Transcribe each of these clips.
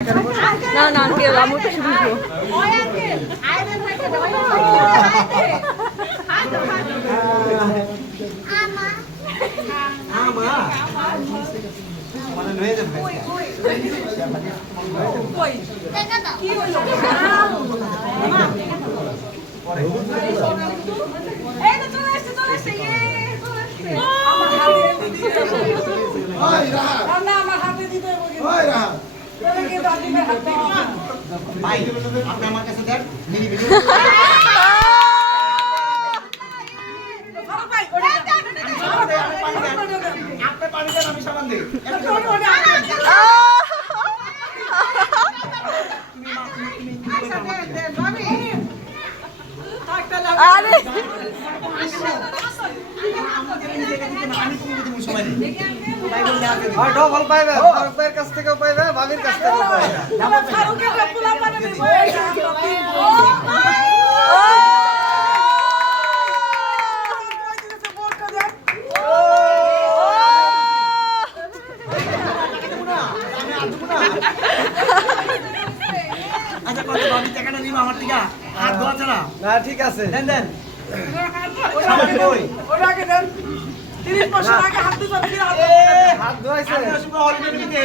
না না আঙ্কেল আমি তো শুনবো ওই আঙ্কেল আইরে থেকে ওই আমা আমা মানে হয়ে যাবে কই দেখা দাও কি হইল এই তো চলে এসে আমার হাতে দিতে ওই রাহা না আমার হাতে দিতে ওই রাহা তোরে কি দাদিমের হাতে ভাই আপনি আমার কাছে দেন মিনি ভিডিও ভাই ওটা আপনি পানি দেন আমি সাবান দেই আরে আর ডবল পাইবে ফারুকের কাছ থেকেও পাইবে ভাবির কাছ থেকেও পাইবে ফারুকের পোলা পানে দিব আচ্ছা কত ভাবি টাকাটা নিব আমার থেকে হাত ধোয়া ছাড়া না ঠিক আছে দেন দেন ওটাকে দেন 30 বছর আগে হাত দিতে হাত ধোয়াইছে আপনি আসলে হলিডে নিতে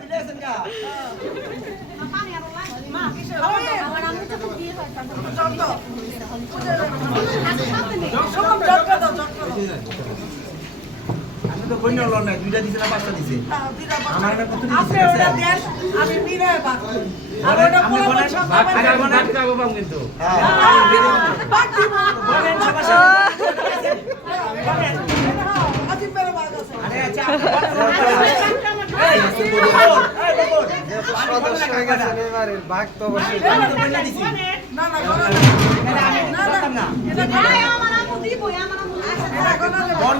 বিলেছেন কা আমি তো কইনা লন না দুইটা দিছে না পাঁচটা দিছে আমার না কত দিছে আমি বিনয় বাক আর ওটা আমি পোলা বলেন বাচ্চা ভাগ খাইবো না খাবো পাম কিন্তু বাক দিব বলেন সবার সাথে আজিব মেরে বাক আছে আরে আচ্ছা এই বলুন সদস্য হয়ে গেছে এবারে ভাগ তো অবশ্যই আমি তো কইনা দিছি না না আমি না করতাম না এটা আমার আমু দিব আমার আমু বল